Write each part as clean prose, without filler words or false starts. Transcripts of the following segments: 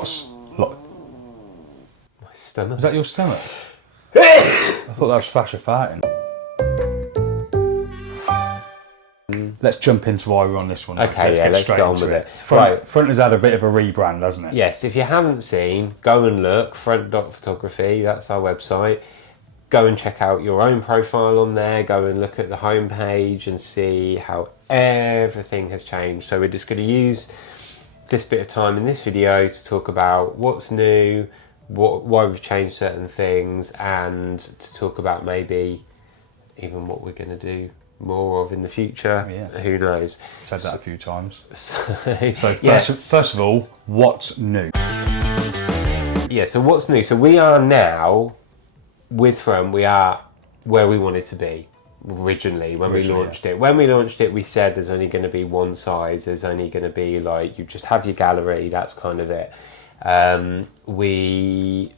Like, My stomach. is that your stomach? I thought that was Fasher farting. Let's jump into why we're on this one. Okay, let's get on with it. Front has had a bit of a rebrand, hasn't it? Yes, if you haven't seen, go and look, front.photography, that's our website. Go and check out your own profile on there, go and look at the homepage and see how everything has changed. So we're just going to use this bit of time in this video to talk about what's new, why we've changed certain things, and to talk about maybe even what we're going to do more of in the future. Yeah. Who knows? Said that a few times. So First of all, what's new? Yeah, so what's new? So we are now, with Front, we are where we wanted to be originally when we launched it. When we launched it, we said there's only going to be one size. There's only going to be like, you just have your gallery, that's kind of it. We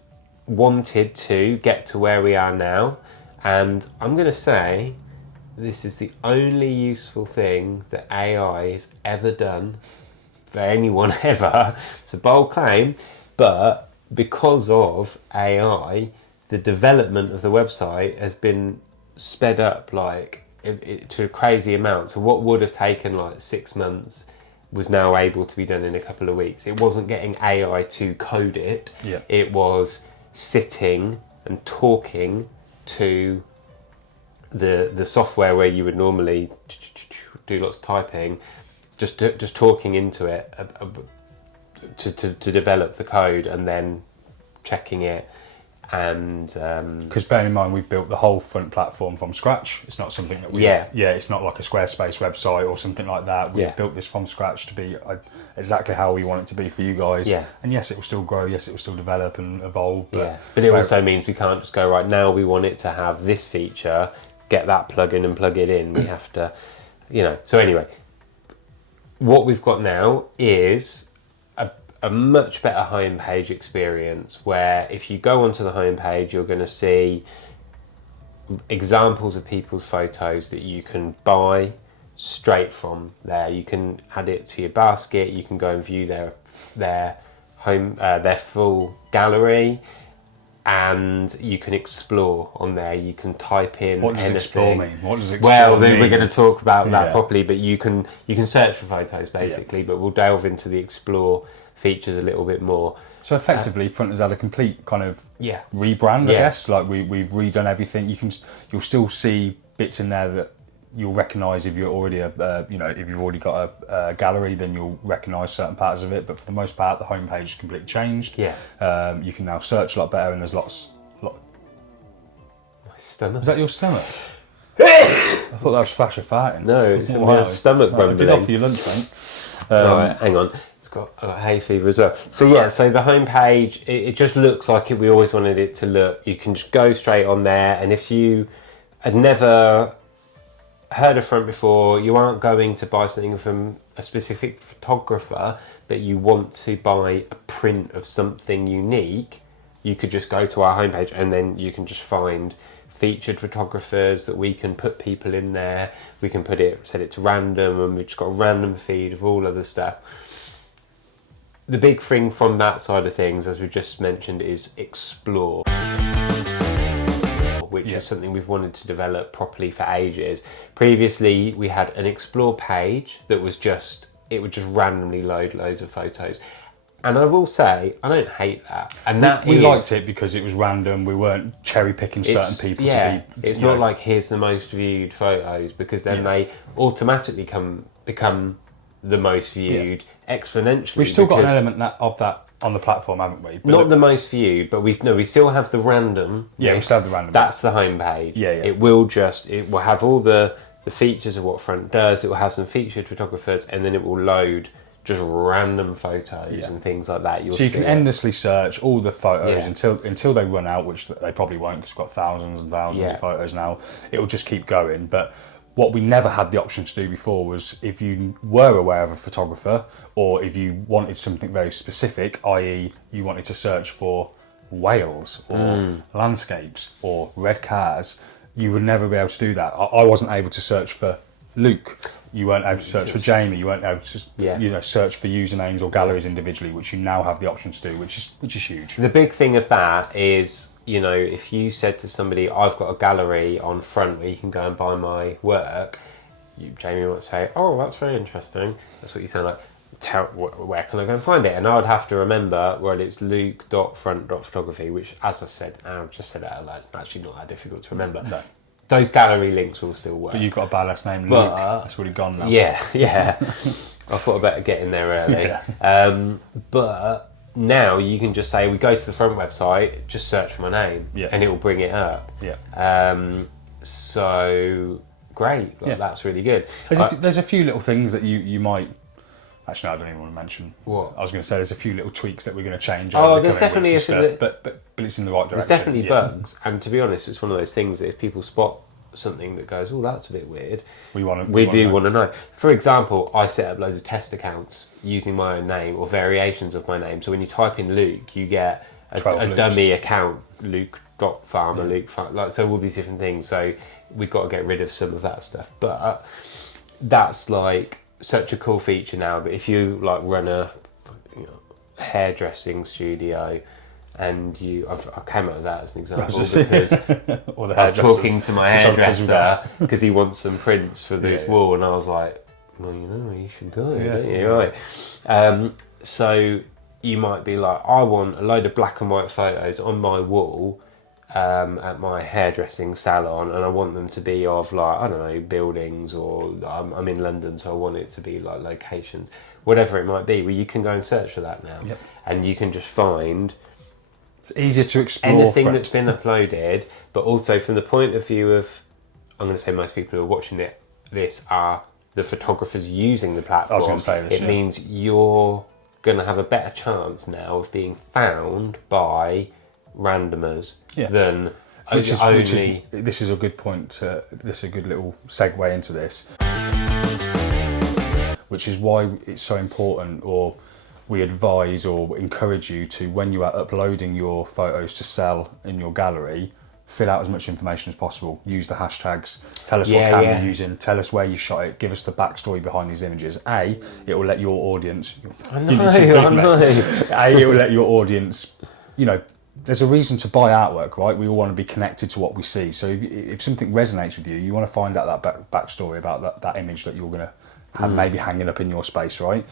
wanted to get to where we are now, and I'm going to say this is the only useful thing that AI has ever done for anyone ever. It's a bold claim, but because of AI, the development of the website has been sped up like to a crazy amount. So what would have taken like 6 months was now able to be done in a couple of weeks. It wasn't getting AI to code it. Yeah. It was sitting and talking to the software where you would normally do lots of typing, just talking into it to develop the code and then checking it. And because bearing in mind, we built the whole Front platform from scratch. It's not something that we it's not like a Squarespace website or something like that. We built this from scratch to be exactly how we want it to be for you guys. And yes, it will still grow, yes, it will still develop and evolve, but it also means we can't just go, right now we want it to have this feature, get that plugin and plug it in. We have to, so anyway, what we've got now is a much better homepage experience, where if you go onto the homepage, you're going to see examples of people's photos that you can buy straight from there. You can add it to your basket. You can go and view their full gallery, and you can explore on there. You can type in what does anything. Explore mean? What does explore well, mean? we're going to talk about that properly, but you can search for photos basically, but we'll delve into the explore features a little bit more. So effectively, Front has had a complete kind of rebrand, I guess. Like we've redone everything. You'll still see bits in there that you'll recognise if you're already if you've already got a gallery, then you'll recognise certain parts of it. But for the most part, the homepage is completely changed. You can now search a lot better, and there's lots. My stomach. Is that your stomach? I thought that was Fasher farting. No, it's my stomach rumbling. I did offer you lunch, mate. Right, hang on. I got hay fever as well. So so the homepage, it just looks like we always wanted it to look. You can just go straight on there, and if you had never heard of Front before, you aren't going to buy something from a specific photographer, but you want to buy a print of something unique, you could just go to our homepage, and then you can just find featured photographers that we can put people in there. We can set it to random, and we've just got a random feed of all other stuff. The big thing from that side of things, as we've just mentioned, is Explore, which is something we've wanted to develop properly for ages. Previously, we had an Explore page that would just randomly load loads of photos. And I will say, I don't hate that. And we liked it because it was random. We weren't cherry picking certain people to be. It's not like here's the most viewed photos, because then they automatically become the most viewed exponentially. We've still got an element of that on the platform, haven't we? But not the most viewed, but we still have the random. Yeah, we still have the random. That's the homepage. It will have all the features of what Front does. It will have some featured photographers, and then it will load just random photos and things like that. So you can endlessly search all the photos until they run out, which they probably won't, because we've got thousands and thousands of photos now. It will just keep going. But what we never had the option to do before was, if you were aware of a photographer, or if you wanted something very specific, i.e. you wanted to search for whales or landscapes or red cars, you would never be able to do that. I wasn't able to search for Luke, You weren't able to search for Jamie. You weren't able to search for usernames or galleries individually, which you now have the option to do, which is huge. The big thing of that is, if you said to somebody, I've got a gallery on Front where you can go and buy my work, Jamie might say, oh, that's very interesting. That's what you sound like. Where can I go and find it? And I'd have to remember, well, it's luke.front.photography, which, as I've said, I've just said it out loud, it's actually not that difficult to remember. No. Those gallery links will still work. But you've got a badass name, Luke. That's already gone now. Yeah. I thought I'd better get in there early. Yeah. But now you can just say, we go to the Front website, just search for my name, and it will bring it up. Yeah. So, great. That's really good. There's a few little things that you might... Actually, no, I don't even want to mention. What? I was going to say there's a few little tweaks that we're going to change. There's definitely but it's in the right direction. There's definitely bugs, and to be honest, it's one of those things that if people spot something that goes, oh, that's a bit weird, we do want to know. For example, I set up loads of test accounts using my own name or variations of my name. So when you type in Luke, you get a dummy account, Luke.farmer, so all these different things. So we've got to get rid of some of that stuff, but that's like such a cool feature now that if you run a hairdressing studio and I came out of that as an example because talking to my hairdresser because he wants some prints for this wall, and I was like, well, you should go, right? So you might be like, I want a load of black and white photos on my wall at my hairdressing salon, and I want them to be of buildings, or I'm in London, so I want it to be locations, whatever it might be. Well, you can go and search for that now, and you can just find. It's easier to explore anything that's been uploaded, but also from the point of view of, I'm going to say most people who are watching this are the photographers using the platform. I was going to say this, it means you're going to have a better chance now of being found by randomers than this is a good point. This is a good little segue into this, which is why it's so important, or we advise or encourage you to, when you are uploading your photos to sell in your gallery, fill out as much information as possible. Use the hashtags. Tell us what camera you're using. Tell us where you shot it. Give us the backstory behind these images. It will let your audience. I know. It will let your audience. There's a reason to buy artwork, right? We all want to be connected to what we see. So if something resonates with you, you want to find out that backstory about that image that you're going to have maybe hanging up in your space, right?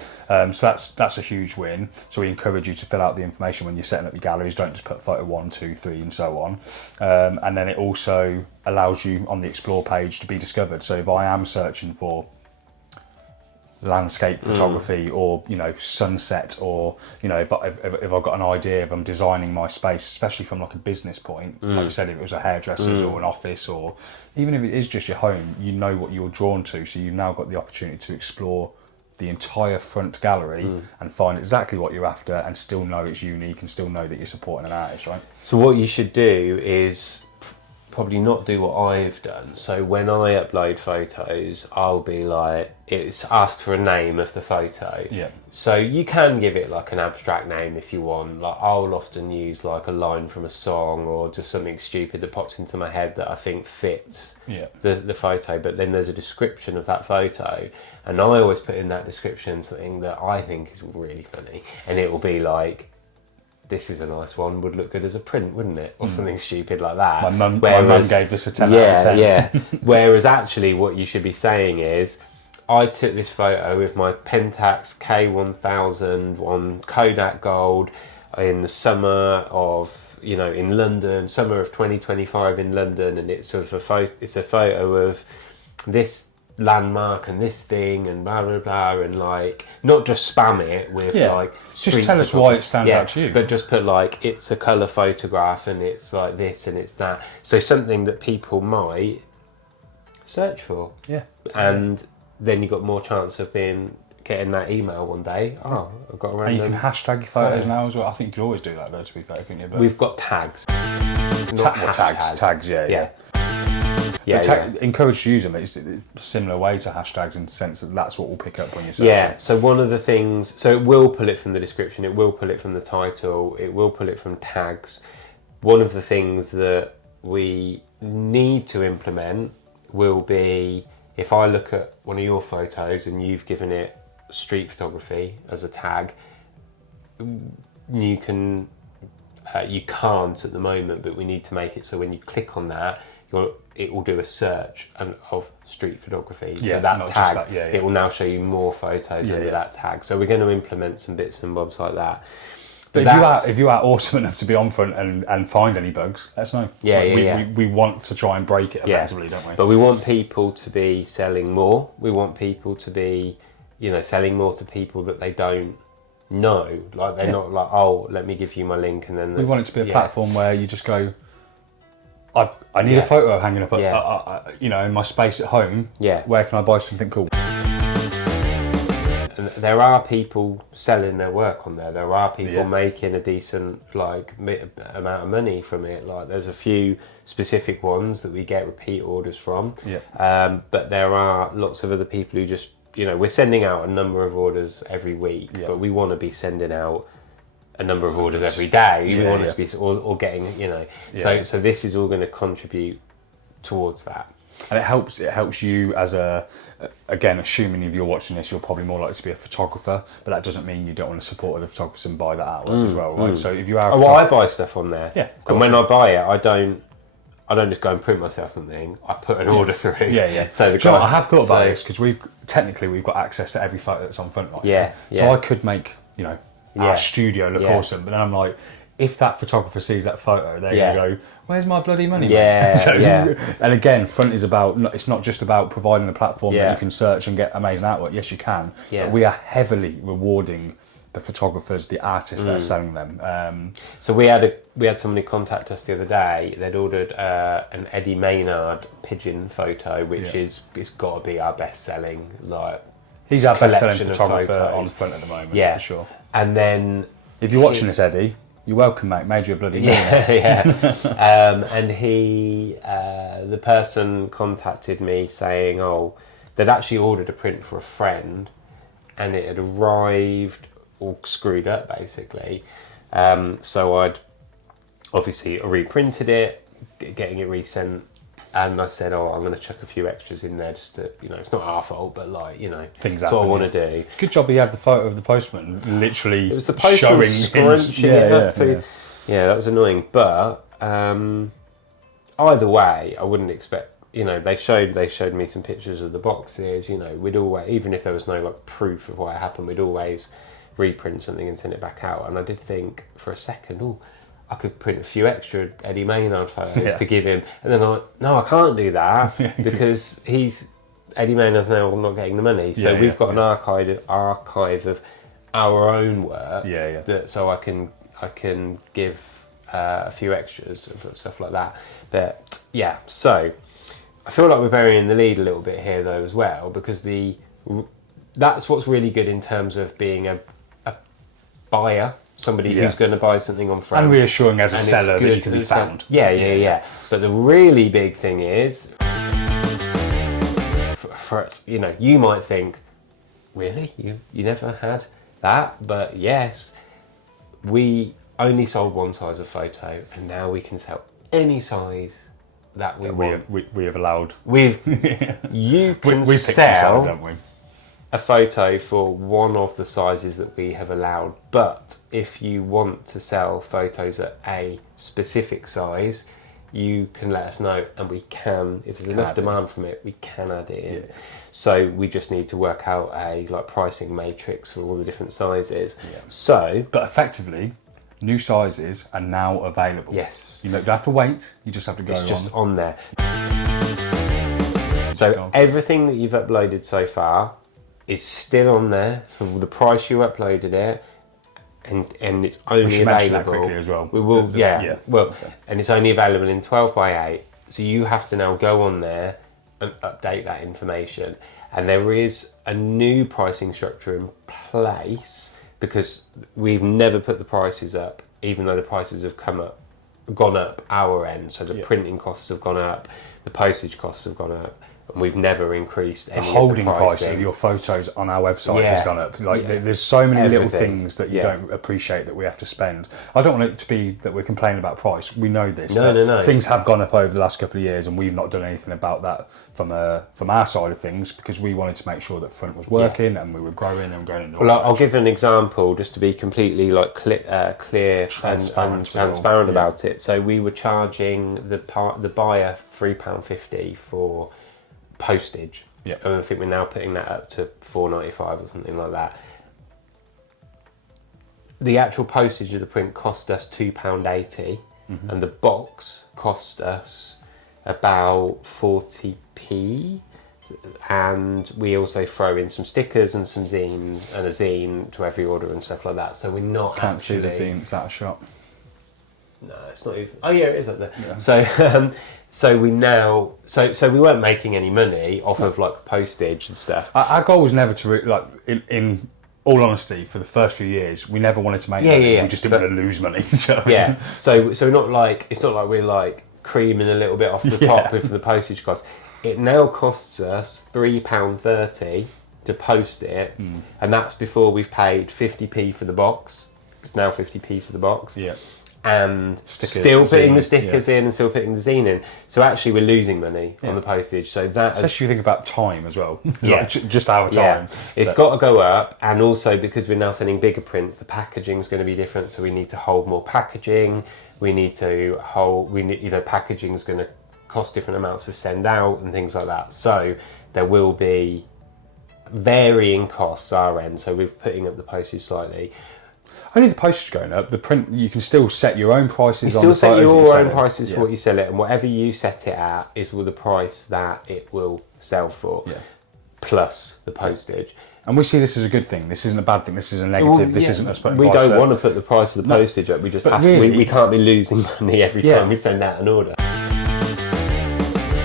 So that's a huge win. So we encourage you to fill out the information when you're setting up your galleries. Don't just put photo 1, 2, 3 and so on. And then it also allows you on the explore page to be discovered. So if I am searching for landscape photography or sunset, or if I've got an idea, if I'm designing my space, especially from a business point, like you said, if it was a hairdresser's or an office, or even if it is just your home, what you're drawn to, so you've now got the opportunity to explore the entire front gallery and find exactly what you're after, and still know it's unique, and still know that you're supporting an artist, right? So what you should do is probably not do what I've done. So when I upload photos, I'll be like, it's asked for a name of the photo. So you can give it an abstract name if you want. I'll often use a line from a song, or just something stupid that pops into my head that I think fits the photo. But then there's a description of that photo, and I always put in that description something that I think is really funny, and it will be like, this is a nice one, would look good as a print, wouldn't it? Or something stupid like that. My mum gave us a 10 out of 10. Whereas actually what you should be saying is, I took this photo with my Pentax K1000 on Kodak Gold in the summer of, in London, summer of 2025 in London, and it's a photo of this landmark and this thing and blah blah blah, and not just spam it with just tell us why it stands out to you, but just put it's a colour photograph, and it's this and it's that, so something that people might search for, and then you got more chance of getting that email one day. I've got a random. And you can hashtag your photos now as well. I think you could always do that though, to be fair, couldn't you? But we've got tags. Tags, encourage to use them. It's a similar way to hashtags in the sense that that's what we'll pick up when you search it. So one of the things, so it will pull it from the description, it will pull it from the title, it will pull it from tags. One of the things that we need to implement will be if I look at one of your photos and you've given it street photography as a tag, you can, you can't at the moment, but we need to make it so when you click on that, it will do a search of street photography. Yeah, so that not tag, just that, yeah. it will now show you more photos under that tag. So we're going to implement some bits and bobs like that. But if you are awesome enough to be on front and find any bugs, let us know. We want to try and break it effectively, don't we? But we want people to be selling more. We want people to be, selling more to people that they don't know. Like they're not like, oh, let me give you my link, and then we want it to be a platform where you just go, I need a photo hanging up, in my space at home. Yeah. Where can I buy something cool? And there are people selling their work on there. There are people making a decent amount of money from it. Like there's a few specific ones that we get repeat orders from. Yeah. But there are lots of other people who just, we're sending out a number of orders every week, but we want to be sending out a number of orders every day. We want to be or getting, So this is all going to contribute towards that. And it helps you as again, assuming if you're watching this, you're probably more likely to be a photographer, but that doesn't mean you don't want to support other photographers and buy that artwork as well, right? So if you are I buy stuff on there. Yeah. And when I buy it, I don't just go and print myself something. I put an order through. Yeah. So I have thought about this because we've got access to every photo that's on Frontline. Yeah. So I could make, our studio look awesome, but then I'm like, if that photographer sees that photo, they're going to go, where's my bloody money? And again, Front is it's not just about providing a platform that you can search and get amazing artwork. Yes, you can. But we are heavily rewarding the photographers, the artists that are selling them. So we had somebody contact us the other day. They'd ordered an Eddie Maynard pigeon photo, which it's got to be our best selling. He's our best selling photographer on Front at the moment, for sure. And then if you're watching this, Eddie, you're welcome, mate. Made you a bloody millionaire. And the person contacted me saying, they'd actually ordered a print for a friend, and it had arrived all screwed up, basically. So I'd obviously reprinted it, getting it resent, and I said, I'm going to chuck a few extras in there just to, it's not our fault, but things that's what I want to do. Good job he had the photo of the postman literally it was the postman scrunching it up. Yeah, that was annoying. But either way, I wouldn't expect, they showed me some pictures of the boxes, we'd always, even if there was no proof of what happened, we'd always reprint something and send it back out. And I did think for a second, I could print a few extra Eddie Maynard photos to give him, and then I can't do that because Eddie Maynard's now not getting the money. So we've got an archive of our own work. So I can give a few extras of stuff like that. But so I feel like we're burying the lead a little bit here though as well, because that's what's really good in terms of being a buyer. Somebody who's going to buy something on Front. And reassuring as a seller that you can be found. Yeah. But the really big thing is, for us, you might think, really? You never had that? But yes, we only sold one size of photo, and now we can sell any size that we want. We have allowed. You can we sell size, haven't we? a photo for one of the sizes that we have allowed, but if you want to sell photos at a specific size, you can let us know, and we can, if there's enough demand from it, we can add it in. So we just need to work out a pricing matrix for all the different sizes. But effectively, new sizes are now available. Yes. You don't have to wait, you just have to go It's just on there. So everything that you've uploaded so far is still on there for the price you uploaded it, and it's only available. That quickly as well. We will, and it's only available in 12 by 8. So you have to now go on there and update that information. And there is a new pricing structure in place because we've never put the prices up, even though the prices have gone up our end. So the printing costs have gone up, the postage costs have gone up. and we've never increased any the holding of the price pricing. of your photos on our website Yeah. has gone up. Like Yeah. there's so many little Everything. things that you Yeah. don't appreciate that we have to spend. I don't want it to be that we're complaining about price. We know this. No, but no, no. Things have gone up over the last couple of years, and we've not done anything about that from our side of things, because we wanted to make sure that front was working and we were growing and growing. Well, I'll give an example just to be completely like clear and transparent about it. So we were charging the buyer £3.50 for postage. Yeah. And I think we're now putting that up to £4.95 or something like that. The actual postage of the print cost us £2.80, and the box cost us about 40p. And we also throw in some stickers and some zines and a zine to every order and stuff like that. So we're not Can't see the zines out of shop. No, it's not even. Oh yeah, it is up there. Yeah. So we now, so we weren't making any money off of like postage and stuff. Our goal was never to in all honesty, for the first few years, we never wanted to make money. Yeah. We just didn't want to lose money. So. Yeah. So we're not like, it's not like we're like creaming a little bit off the top with the postage cost. It now costs us £3.30 to post it, and that's before we've paid 50p for the box. It's now 50p for the box. Yeah. And Stickers, still putting the zines, stickers in and still putting the zine in. So actually we're losing money on the postage. So that especially if you think about time as well. Yeah. Just our time. It's got to go up, and also because we're now selling bigger prints, the packaging is going to be different. So we need to hold more packaging. Packaging is going to cost different amounts to send out and things like that. So there will be varying costs our end. So we're putting up the postage slightly. Only the postage going up. The print, you can still set your own prices. You still set your own prices for what you sell it, and whatever you set it at is the price that it will sell for, plus the postage. And we see this as a good thing. This isn't a bad thing. This isn't a negative. This isn't us putting We price don't up. want to put the price of the postage up. We just have really, we can't be losing money every time we send out an order.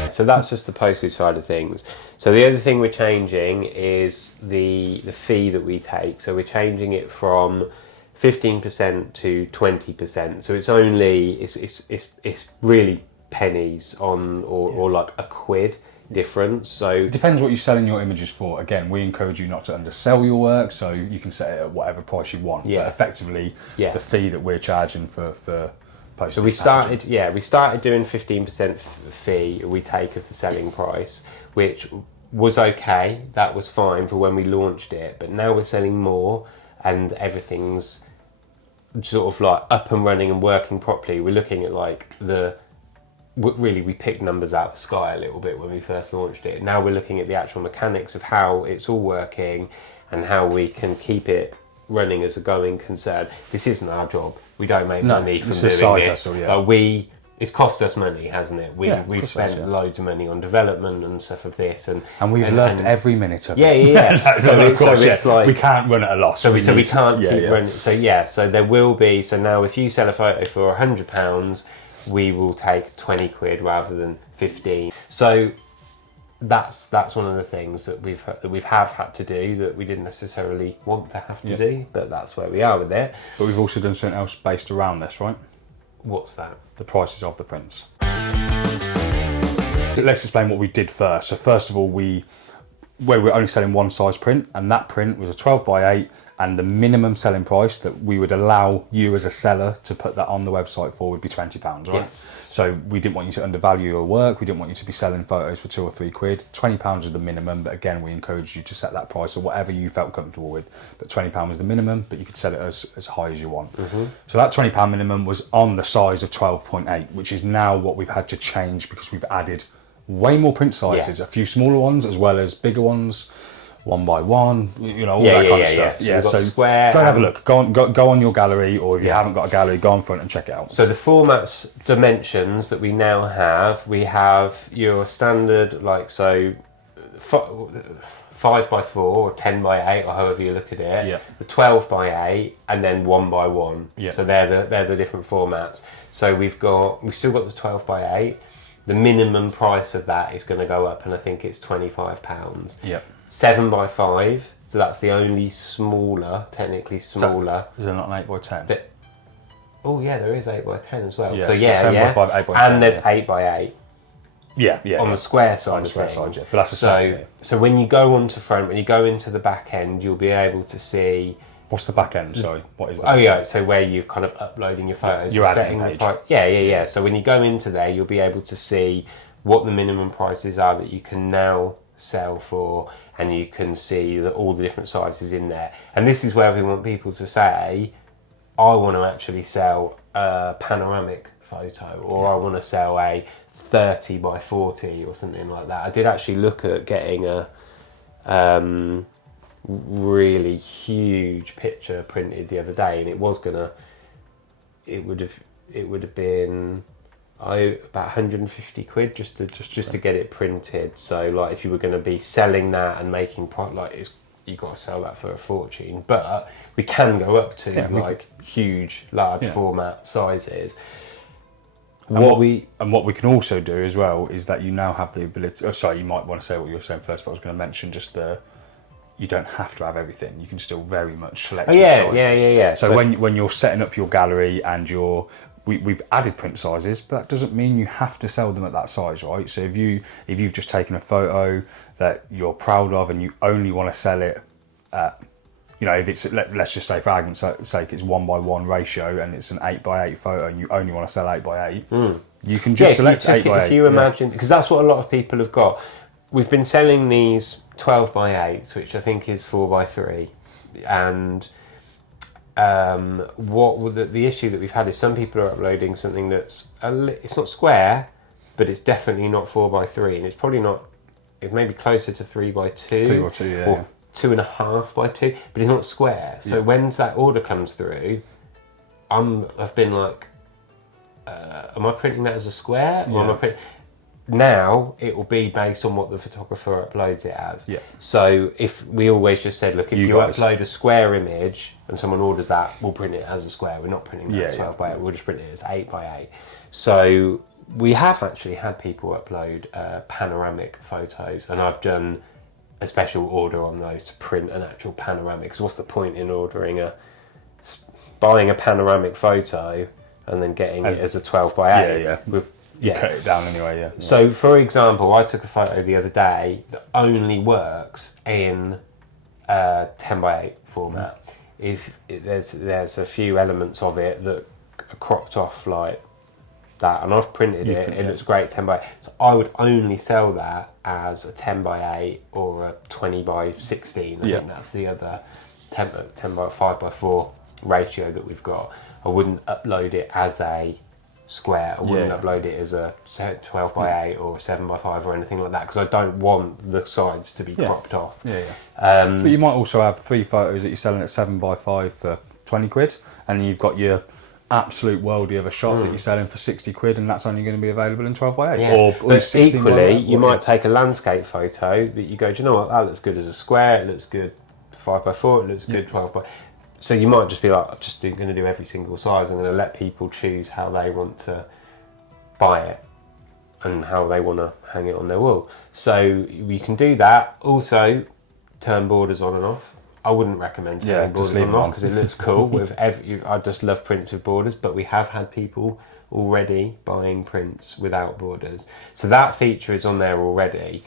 So that's just the postage side of things. So the other thing we're changing is the fee that we take. So we're changing it from 15% to 20%. So it's only it's really pennies on or like a quid difference. So it depends what you're selling your images for. Again, we encourage you not to undersell your work, so you can set it at whatever price you want. Yeah. But effectively, the fee that we're charging for postage. So we started doing 15% fee we take of the selling price, which was okay. That was fine for when we launched it. But now we're selling more, and everything's sort of like up and running and working properly. We're looking at like we picked numbers out of the sky a little bit when we first launched it. Now we're looking at the actual mechanics of how it's all working and how we can keep it running as a going concern. This isn't our job. We don't make money from doing this. It's cost us money, hasn't it? We've spent loads of money on development and stuff of this, and we've loved every minute of it. Yeah. So it's like we can't run at a loss. So we can't keep running. So there will be. So now, if you sell a photo for £100, we will take 20 quid rather than 15. So that's one of the things that we've had to do that we didn't necessarily want to have to do, but that's where we are with it. But we've also done something else based around this, right? What's that? The prices of the prints. So let's explain what we did first. So first of all, we were only selling one size print, and that print was a 12x8, and the minimum selling price that we would allow you as a seller to put that on the website for would be £20, right? Yes. So we didn't want you to undervalue your work. We didn't want you to be selling photos for 2 or 3 quid. £20 was the minimum, but again, we encouraged you to set that price or whatever you felt comfortable with. But £20 was the minimum, but you could set it as high as you want. So that £20 minimum was on the size of 12.8, which is now what we've had to change because we've added way more print sizes, a few smaller ones as well as bigger ones, 1x1, all that kind of stuff. So square. Go and have a look. Go on your gallery, or if you haven't got a gallery, go on front and check it out. So the formats dimensions that we now have, we have your standard 5x4 or 10x8 or however you look at it. Yeah. The 12x8 and then 1x1. Yeah. So they're the different formats. So we've still got the 12x8. The minimum price of that is going to go up, and I think it's £25. Yeah. 7x5, so that's the only technically smaller. Is there not an 8x10? Oh yeah, there is 8x10 as well. Yeah, So so 7x5, 8x10, and there's 8x8. on the square side of square things. side, but that's the same. So when you go onto front, when you go into the back end, you'll be able to see. What's the back end? Sorry, what is that? Oh yeah, so where you're kind of uploading your photos, your setting admin the page. Yeah. So when you go into there, you'll be able to see what the minimum prices are that you can now sell for, and you can see all the different sizes in there. And this is where we want people to say, I want to actually sell a panoramic photo, or I want to sell a 30 by 40 or something like that. I did actually look at getting a really huge picture printed the other day, and it would have been about 150 quid just to get it printed. So like if you were going to be selling that and making you got to sell that for a fortune, but we can go up to huge large format sizes. And what we can also do as well is that you now have the ability. Oh, sorry, you might want to say what you were saying first, but I was going to mention you don't have to have everything. You can still very much select. Yeah. So when you're setting up your gallery and we've added print sizes, but that doesn't mean you have to sell them at that size, right? So if you've just taken a photo that you're proud of and you only want to sell it at, if it's, let's just say for argument's sake, it's 1:1 ratio and it's an 8:8 photo and you only want to sell 8:8, you can just select 8:8. If you imagine, because that's what a lot of people have got. We've been selling these 12:8, which I think is 4:3, and the issue that we've had is some people are uploading something that's it's not square, but it's definitely not 4:3, and it's probably not. It may be closer to 3:2, 3:2, or 2.5:2, but it's not square. So when that order comes through, I've been like, am I printing that as a square, or am I printing? Now it will be based on what the photographer uploads it as. Yeah. So if we always just said, look, if you upload a square image and someone orders that, we'll print it as a square. We're not printing that as 12:8. We'll just print it as 8:8. So we have actually had people upload panoramic photos, and I've done a special order on those to print an actual panoramic. Because what's the point in buying a panoramic photo and then getting it as a 12:8? You cut it down anyway, So, for example, I took a photo the other day that only works in 10:8 format. If there's a few elements of it that are cropped off like that, and I've printed it. It looks great 10:8. So I would only sell that as a 10:8 or a 20:16. I think that's the other 5:4 ratio that we've got. I wouldn't upload it as a square. I wouldn't upload it as a 12:8 or 7:5 or anything like that, because I don't want the sides to be cropped off. But you might also have 3 photos that you're selling at 7:5 for 20 quid, and you've got your absolute worldie of a shot that you're selling for 60 quid, and that's only going to be available in 12:8. Or but equally, you might take a landscape photo that you go, do you know what, that looks good as a square, it looks good 5:4, it looks good 12:8. So you might just be like, I'm just going to do every single size. I'm going to let people choose how they want to buy it and how they want to hang it on their wall. So you can do that. Also, turn borders on and off. I wouldn't recommend turning borders on and off because it looks cool. I just love prints with borders, but we have had people already buying prints without borders. So that feature is on there already.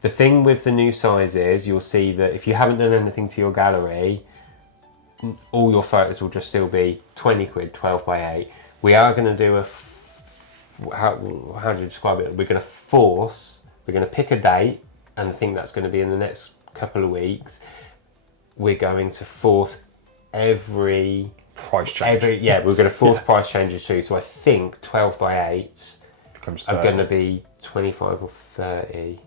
The thing with the new size is you'll see that if you haven't done anything to your gallery, all your photos will just still be 20 quid, 12:8. We are going to do how do you describe it? We're going to pick a date, and I think that's going to be in the next couple of weeks. We're going to force every price change. We're going to force price changes too. So I think 12:8s are going to be 25 or 30.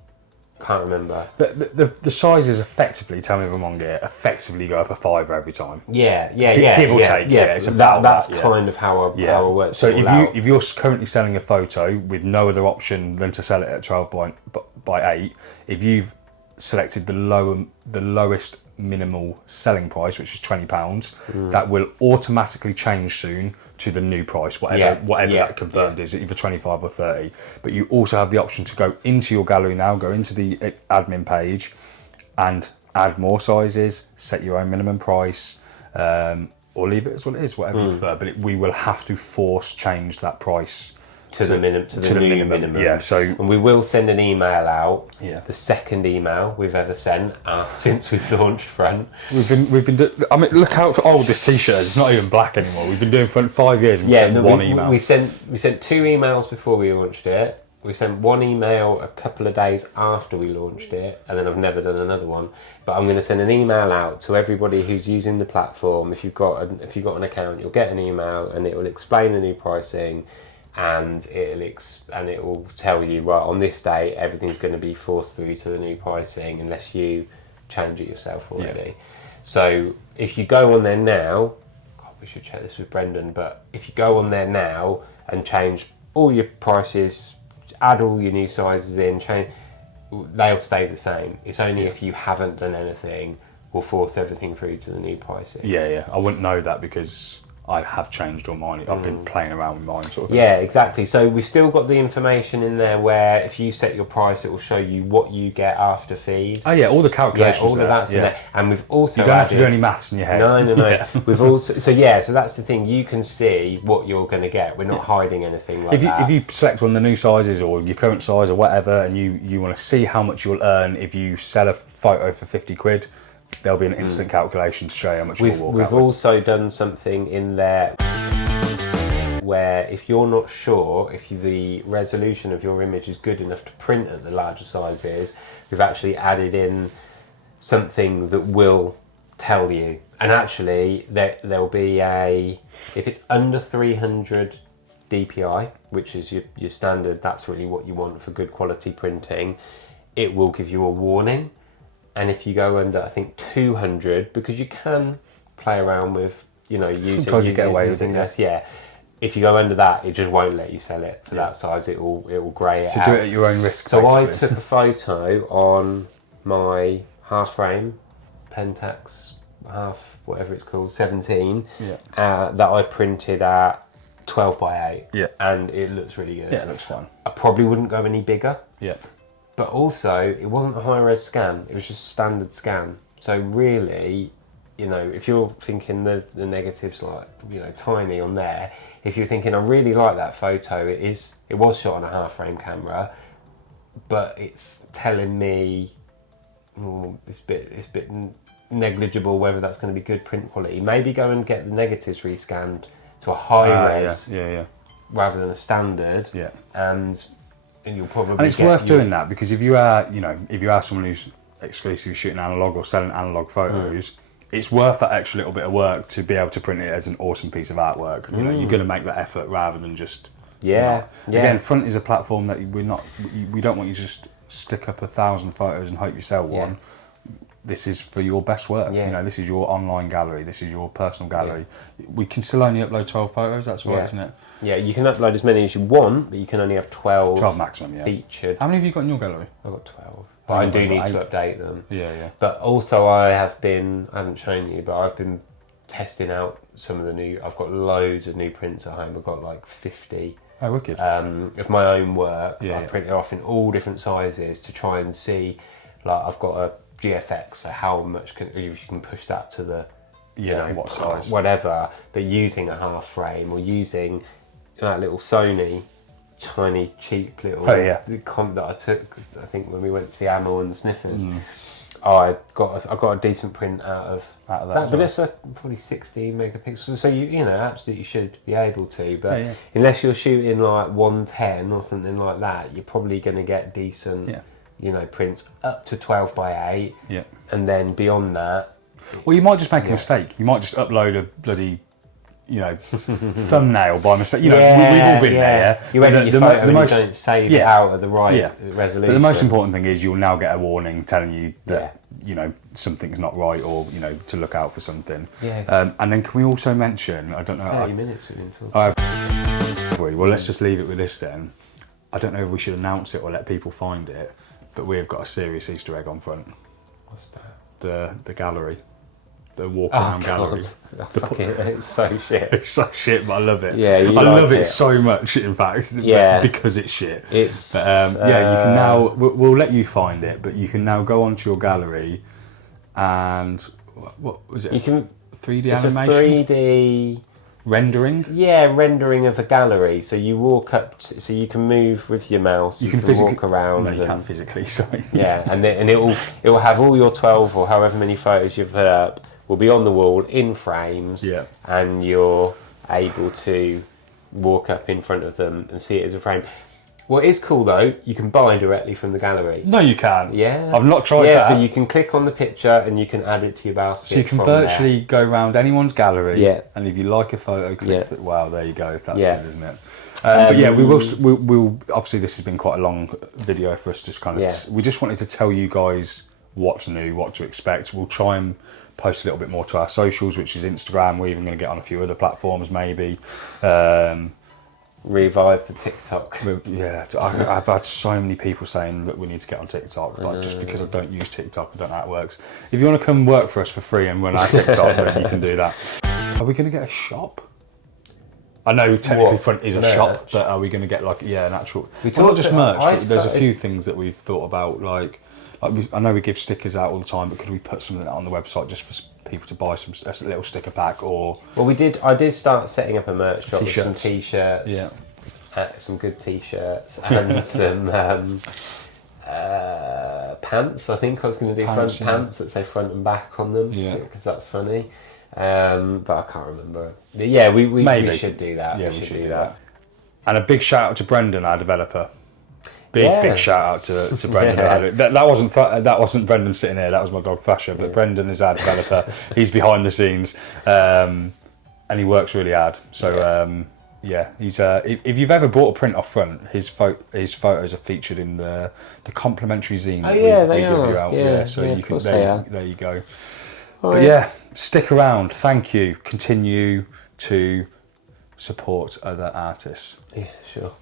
Can't remember. The sizes effectively, tell me if I'm wrong here, effectively go up a fiver every time. Give or take. It's that's kind of how I work. So if you're currently selling a photo with no other option than to sell it at 12:8, if you've selected the lowest minimal selling price, which is £20, that will automatically change soon to the new price, whatever that confirmed is, either 25 or 30. But you also have the option to go into your gallery now, go into the admin page and add more sizes, set your own minimum price, or leave it as what it is, whatever you prefer. But we will have to force change that price to the new minimum. Yeah, so and we will send an email out. Yeah. The second email we've ever sent since we've launched Front. We've been. I mean, look out for this T-shirt. It's not even black anymore. We've been doing Front 5 years. And one email. We sent 2 emails before we launched it. We sent 1 email a couple of days after we launched it, and then I've never done another one. But I'm going to send an email out to everybody who's using the platform. If you've got an account, you'll get an email, and it will explain the new pricing, and it will tell you, right, on this day everything's going to be forced through to the new pricing unless you change it yourself already. Yeah. So if you go on there now, God, we should check this with Brendan. But if you go on there now and change all your prices, add all your new sizes in, they'll stay the same. It's only if you haven't done anything, we'll force everything through to the new pricing. Yeah. I wouldn't know that because I have changed all mine. I've been playing around with mine, sort of thing. Yeah, exactly. So we've still got the information in there where if you set your price, it will show you what you get after fees. Oh yeah, all the calculations. Yeah, all of that's in there. And we've also you don't have to do any maths in your head. No. Yeah. We've also so that's the thing. You can see what you're going to get. We're not hiding anything like that. If you select one of the new sizes or your current size or whatever, and you want to see how much you'll earn if you sell a photo for 50 quid, there'll be an instant calculation to show how much you'll walk out. We've also done something in there where if you're not sure if the resolution of your image is good enough to print at the larger sizes, we've actually added in something that will tell you. And actually there'll be if it's under 300 DPI, which is your standard, that's really what you want for good quality printing, it will give you a warning. And if you go under, I think 200, because you can play around with, using sometimes you get away with this, yeah. If you go under that, it just won't let you sell it for that size. It will grey it out. So do it at your own risk. So basically. I took a photo on my half frame Pentax whatever it's called, 17, that I printed at 12 by 8. Yeah. And it looks really good. Yeah, it looks fine. I probably wouldn't go any bigger. Yeah. But also, it wasn't a high-res scan. It was just standard scan. So really, if you're thinking the negatives like, tiny on there, if you're thinking, I really like that photo, it was shot on a half-frame camera, but it's telling me it's a bit negligible whether that's going to be good print quality. Maybe go and get the negatives rescanned to a high-res rather than a standard. Yeah. And you'll probably. And it's worth doing that because if you are someone who's exclusively shooting analog or selling analog photos, it's worth that extra little bit of work to be able to print it as an awesome piece of artwork. You're going to make that effort rather than just. Yeah. Again, Front is a platform that we don't want you to just stick up 1,000 photos and hope you sell one. This is for your best work. Yeah. This is your online gallery. This is your personal gallery. We can still only upload 12 photos. That's right, isn't it? Yeah, you can upload as many as you want, but you can only have 12. 12 maximum, featured. How many have you got in your gallery? I've got 12. But I do need to update them. Yeah. But also I haven't shown you, but I've been testing out some of the new, I've got loads of new prints at home. I've got like 50. Oh, wicked. Of my own work. I've printed off in all different sizes to try and see, like I've got a GFX, so how much you can push that to the, what size, whatever, but using a half frame or using that little Sony tiny cheap little comp that I took, I think when we went to see Amel and the Sniffers. I got a decent print out of that, but it's probably 16 megapixels, so you absolutely should be able to, but unless you're shooting like 110 or something like that, you're probably going to get decent prints up to 12 by 8, and then beyond that, well, you might just make a mistake. You might just upload a bloody thumbnail by mistake. We've all been there. You edit your photo and you don't save it out at the right resolution. But the most important thing is you'll now get a warning telling you that something's not right, or to look out for something. And then can we also mention? I don't know. 30 minutes we've been talking. Well, let's just leave it with this then. I don't know if we should announce it or let people find it, but we've got a serious Easter egg on Front. What's that? The gallery. The walk around gallery. It's so shit. It's so shit, but I love it. Yeah, I love it so much, in fact. Because it's shit. You can now. We'll let you find it, but you can now go onto your gallery, and what was it? You can 3D it's animation. A 3D. rendering. Yeah, rendering of a gallery. So you walk up, so you can move with your mouse. You can walk around. No, you can't physically. Sorry. Yeah, and it will have all your 12 or however many photos you've put up will be on the wall in frames. Yeah. And you're able to walk up in front of them and see it as a frame. What is cool though, you can buy directly from the gallery. No, you can't. Yeah. I've not tried that. Yeah, so you can click on the picture and you can add it to your basket. So you can virtually go around anyone's gallery, and if you like a photo, click wow, there you go. That's it, isn't it? But yeah, we'll obviously this has been quite a long video for us. Just kind of, we just wanted to tell you guys what's new, what to expect. We'll try and post a little bit more to our socials, which is Instagram. We're even going to get on a few other platforms, maybe. Revive the TikTok. Yeah, I've had so many people saying that we need to get on TikTok, like, just because I don't use TikTok, I don't know how it works. If you want to come work for us for free and run our TikTok, then you can do that. Are we going to get a shop? I know technically Front is a shop, but are we going to get like an actual? Not just merch, but there's a few things that we've thought about. Like I know we give stickers out all the time, but could we put something on the website just for people to buy a little sticker pack? Or I did start setting up a merch shop with some t-shirts. Yeah. Some good t-shirts and some pants. I think I was going to do pants that say front and back on them, because that's funny. But I can't remember. But yeah, we should do that. Yeah, we should do that. And a big shout out to Brendan, our developer. Big shout out to Brendan. That wasn't Brendan sitting here. That was my dog Fasher. But Brendan is our developer. He's behind the scenes, and he works really hard. So he's. If you've ever bought a print off Front, his photos are featured in the complimentary zine. Oh yeah, they are. Give you out. Yeah, so you can. There you go. But yeah, stick around. Thank you. Continue to support other artists. Yeah, sure.